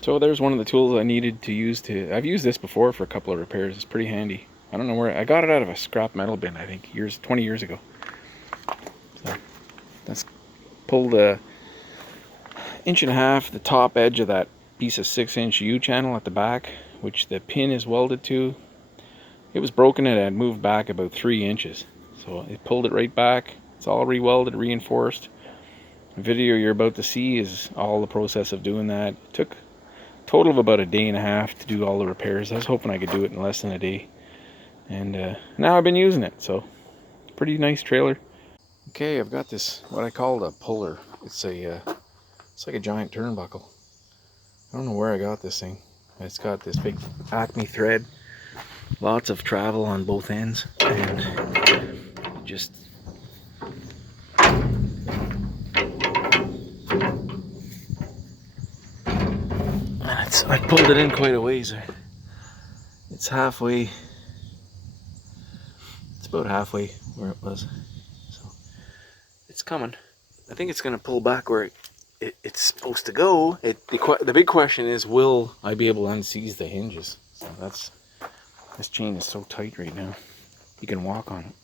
So there's one of the tools I needed to use to, I've used this before for a couple of repairs. It's pretty handy. I don't know where, I got it out of a scrap metal bin, I think, 20 years ago. So that's pulled a inch and a half the top edge of that piece of 6-inch U-channel at the back, which the pin is welded to. It was broken and it had moved back about 3 inches. So it pulled it right back. It's all re-welded, reinforced. The video you're about to see is all the process of doing that. It took total of about a day and a half to do all the repairs. I was hoping I could do it in less than a day, and now I've been using it, so pretty nice trailer. Okay, I've got this what I call a puller. It's like a giant turnbuckle. I don't know where I got this thing. It's got this big Acme thread, lots of travel on both ends, and just I pulled it in quite a ways. It's halfway. It's about halfway where it was. So it's coming. I think it's gonna pull back where it's supposed to go. The big question is, will I be able to unseize the hinges? So this chain is so tight right now. You can walk on it.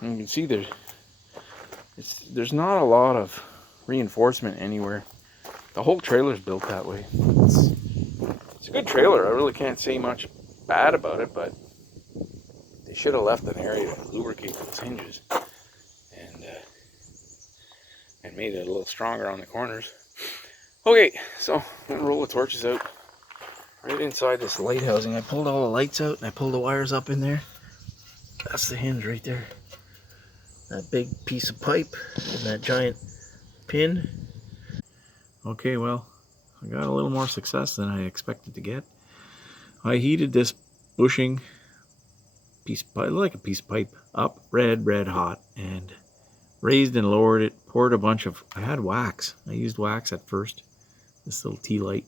And you can see there's not a lot of reinforcement anywhere. The whole trailer's built that way. It's a good trailer. I really can't say much bad about it, but they should have left an area to lubricate those hinges and made it a little stronger on the corners. Okay, so I'm gonna roll the torches out right inside this light housing. I pulled all the lights out and I pulled the wires up in there. That's the hinge right there. That big piece of pipe and that giant pin. Okay, well, I got a little more success than I expected to get. I heated this bushing piece of pipe, like a piece of pipe, up red hot, and raised and lowered it, poured a bunch of, I had wax. I used wax at first, this little tea light,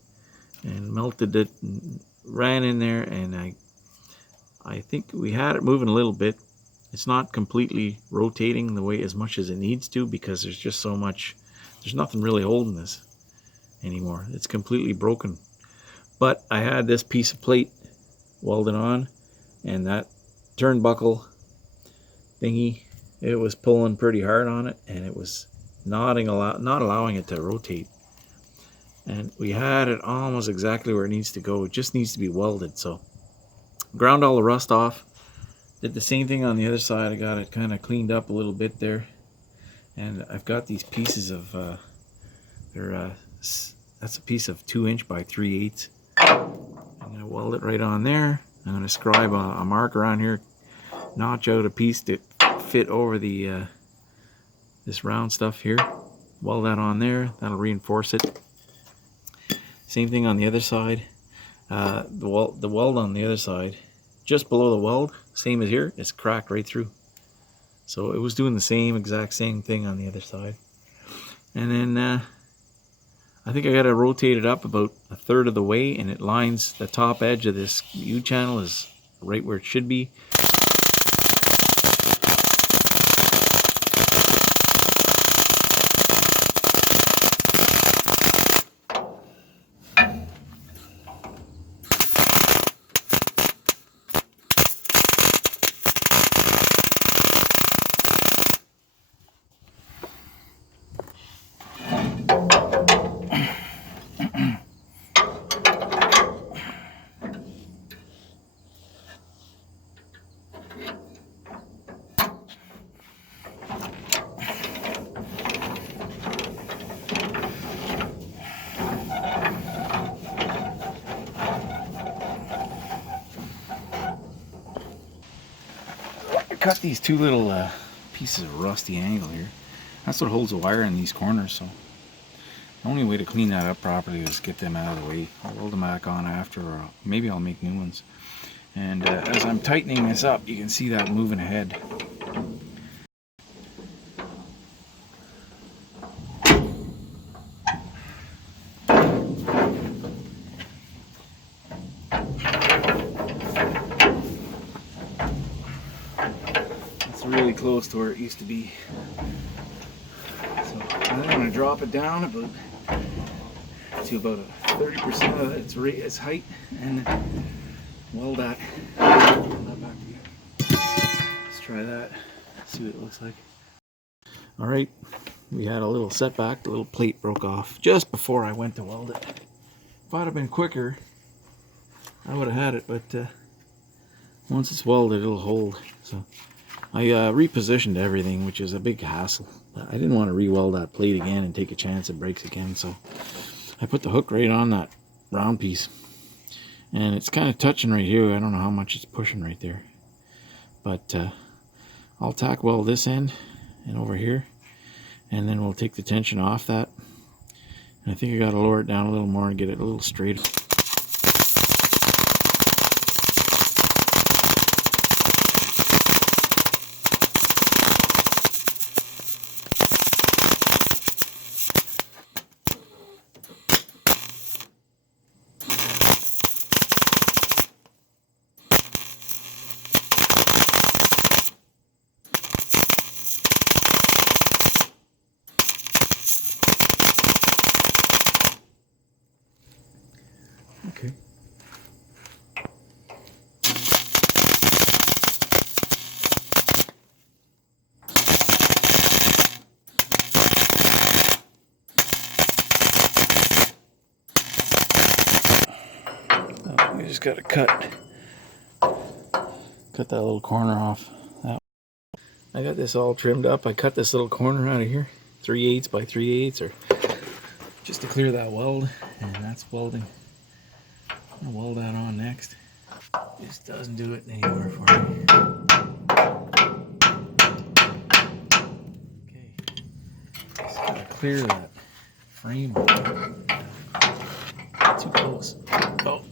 and melted it and ran in there, and I think we had it moving a little bit. It's not completely rotating the way as much as it needs to, because there's just so much, there's nothing really holding this anymore. It's completely broken. But I had this piece of plate welded on, and that turnbuckle thingy, it was pulling pretty hard on it, and it was not allowing it to rotate. And we had it almost exactly where it needs to go. It just needs to be welded. So ground all the rust off, did the same thing on the other side. I got it kind of cleaned up a little bit there, and I've got these pieces of that's a piece of 2" by 3/8. I'm going to weld it right on there. I'm going to scribe a marker on here, notch out a piece to fit over the this round stuff here. Weld that on there. That'll reinforce it. Same thing on the other side. The weld on the other side, just below the weld, same as here, it's cracked right through. So it was doing the exact same thing on the other side. And then I think I got to rotate it up about 1/3 of the way, and it lines the top edge of this U-channel is right where it should be. Cut these two little pieces of rusty angle here. That's what holds the wire in these corners. So the only way to clean that up properly is get them out of the way. I'll weld them back on after, or maybe I'll make new ones. And as I'm tightening this up, you can see that moving ahead. Really close to where it used to be. So I'm going to drop it down about to about 30% of its height, and then weld that back together. Let's try that, see what it looks like. All right, we had a little setback. The little plate broke off just before I went to weld it. If I'd have been quicker, I would have had it, but once it's welded, it'll hold. So I repositioned everything, which is a big hassle. I didn't want to re-weld that plate again and take a chance it breaks again, so I put the hook right on that round piece. And it's kind of touching right here. I don't know how much it's pushing right there. But I'll tack weld this end and over here, and then we'll take the tension off that. And I think I got to lower it down a little more and get it a little straighter. Okay. We just got to cut that little corner off. I got this all trimmed up. I cut this little corner out of here, 3/8 by 3/8, or just to clear that weld, and that's welding. I'm gonna weld that on next. This doesn't do it anymore for me. Okay, just gotta clear that frame. Too close. Oh,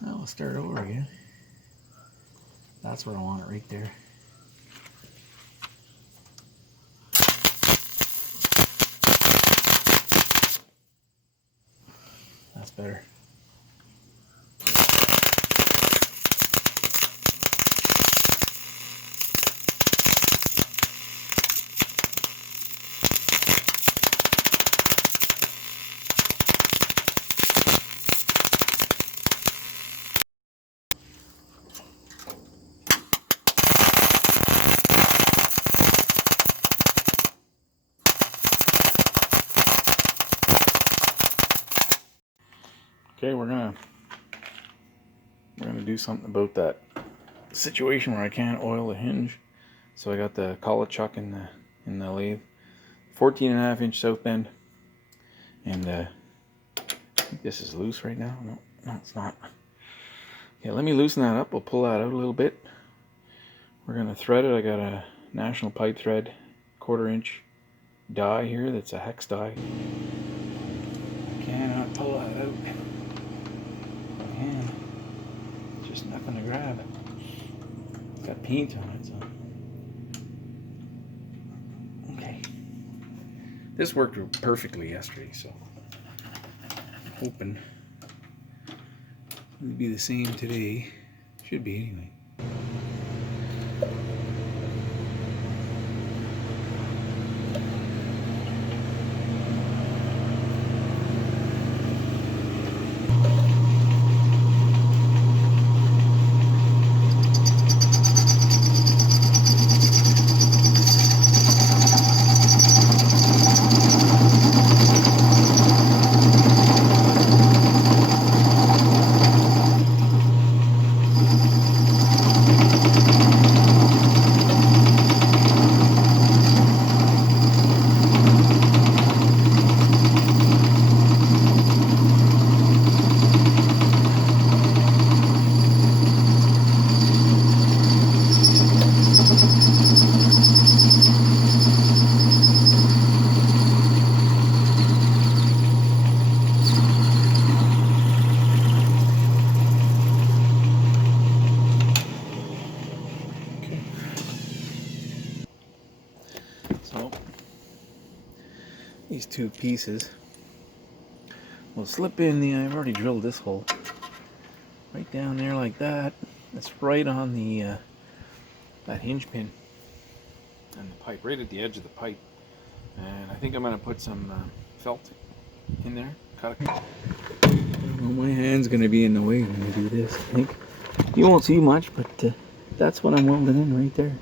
now we'll start over again. That's where I want it, right there. That's better. Okay, we're gonna do something about that situation where I can't oil the hinge. So I got the collet chuck in the lathe, 14.5-inch south bend, and I think this is loose right now. No, it's not. Okay, let me loosen that up. We'll pull that out a little bit. We're gonna thread it. I got a National Pipe Thread 1/4-inch die here. That's a hex die. I cannot pull that out. And just nothing to grab. It's got paint on it, so okay. This worked perfectly yesterday, so I'm hoping it'll be the same today. Should be anyway. So these two pieces will slip in the, I've already drilled this hole right down there like that. That's right on the that hinge pin and the pipe, right at the edge of the pipe. And I think I'm going to put some felt in there. Well, my hand's gonna be in the way when I do this. I think you won't see much, but that's what I'm welding in right there.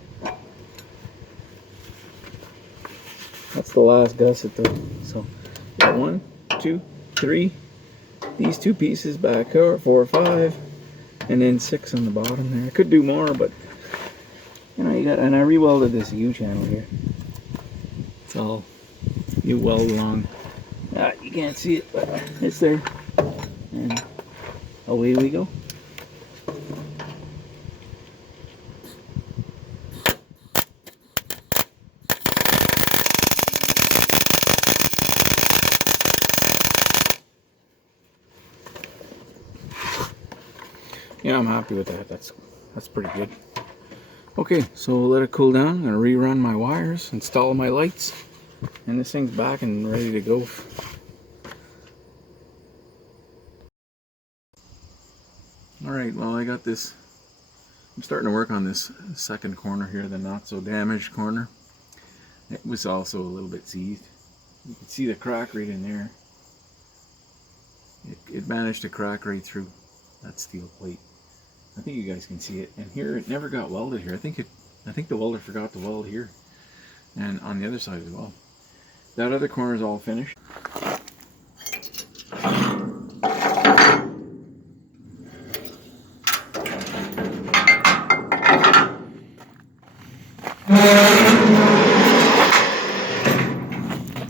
That's the last gusset though. So got 1, 2, 3. These 2 pieces back here, 4 or 5, and then 6 on the bottom there. I could do more, but you know, you got. And I re-welded this U channel here. It's all you weld along. You can't see it, but it's there. And away we go. Yeah, I'm happy with that. That's pretty good. Okay, so we'll let it cool down. I'm gonna rerun my wires, install my lights, and this thing's back and ready to go. Alright, well, I got this. I'm starting to work on this second corner here, the not so damaged corner. It was also a little bit seized. You can see the crack right in there. It managed to crack right through that steel plate. I think you guys can see it. And here, it never got welded here. I think the welder forgot to weld here, and on the other side as well. That other corner is all finished.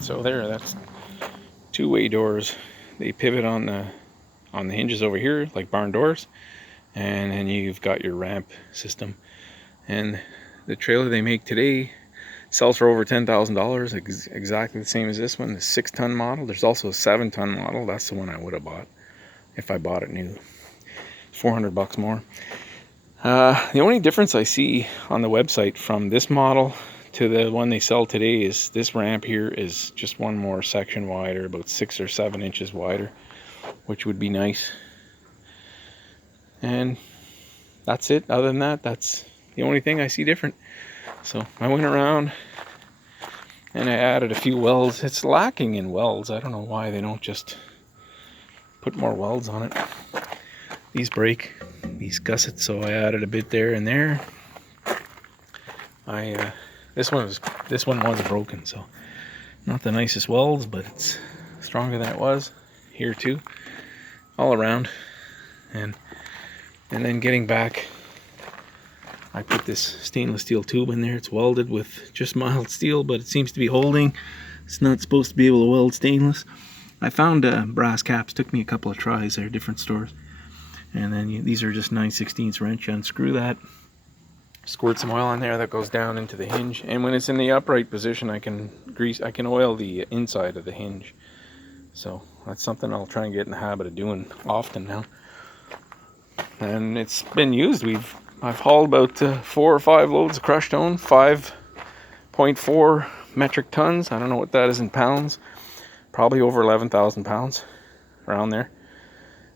So there, that's 2-way doors. They pivot on the hinges over here, like barn doors. And then you've got your ramp system. And the trailer they make today sells for over $10,000, exactly the same as this one, the 6-ton model. There's also a 7-ton model. That's the one I would have bought if I bought it new. $400 more. The only difference I see on the website from this model to the one they sell today is this ramp here is just one more section wider, about 6 or 7 inches wider, which would be nice. And that's it. Other than that, that's the only thing I see different. So I went around and I added a few welds. It's lacking in welds. I don't know why they don't just put more welds on it. These break, these gussets, so I added a bit there and there. This one was broken, so not the nicest welds, but it's stronger than it was here too, all around. And then getting back, I put this stainless steel tube in there. It's welded with just mild steel, but it seems to be holding. It's not supposed to be able to weld stainless. I found brass caps. Took me a couple of tries there, different stores. And then these are just 9/16 wrench. Unscrew that, squirt some oil on there. That goes down into the hinge. And when it's in the upright position, I can oil the inside of the hinge. So that's something I'll try and get in the habit of doing often now. And it's been used. I've hauled about 4 or 5 loads of crushed stone, 5.4 metric tons. I don't know what that is in pounds. Probably over 11,000 pounds, around there.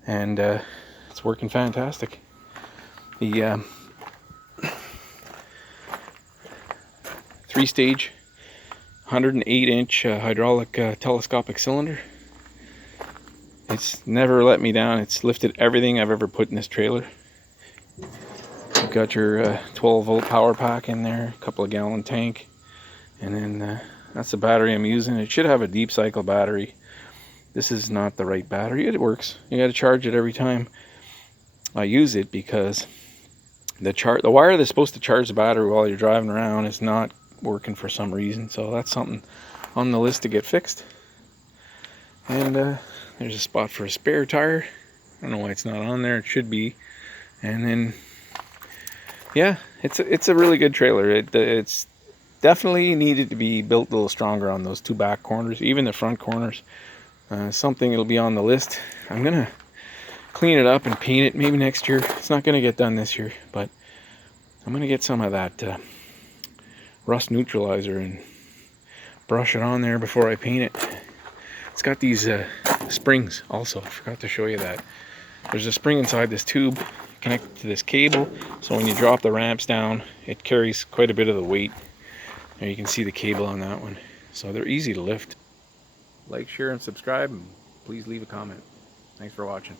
And it's working fantastic. The 3-stage, 108-inch hydraulic telescopic cylinder. It's never let me down. It's lifted everything I've ever put in this trailer. You've got your 12-volt power pack in there, a couple of gallon tank, and then that's the battery I'm using. It should have a deep cycle battery. This is not the right battery. It works. You got to charge it every time I use it, because the wire that's supposed to charge the battery while you're driving around is not working for some reason. So that's something on the list to get fixed. And there's a spot for a spare tire. I don't know why it's not on there. It should be. And then, yeah, it's a really good trailer. It's definitely needed to be built a little stronger on those 2 back corners, even the front corners. Something that'll be on the list. I'm gonna clean it up and paint it maybe next year. It's not gonna get done this year, but I'm gonna get some of that rust neutralizer and brush it on there before I paint it. It's got these springs also. I forgot to show you that. There's a spring inside this tube connected to this cable, so when you drop the ramps down, it carries quite a bit of the weight. And you can see the cable on that one. So they're easy to lift. like, share, and subscribe, and please leave a comment. Thanks for watching.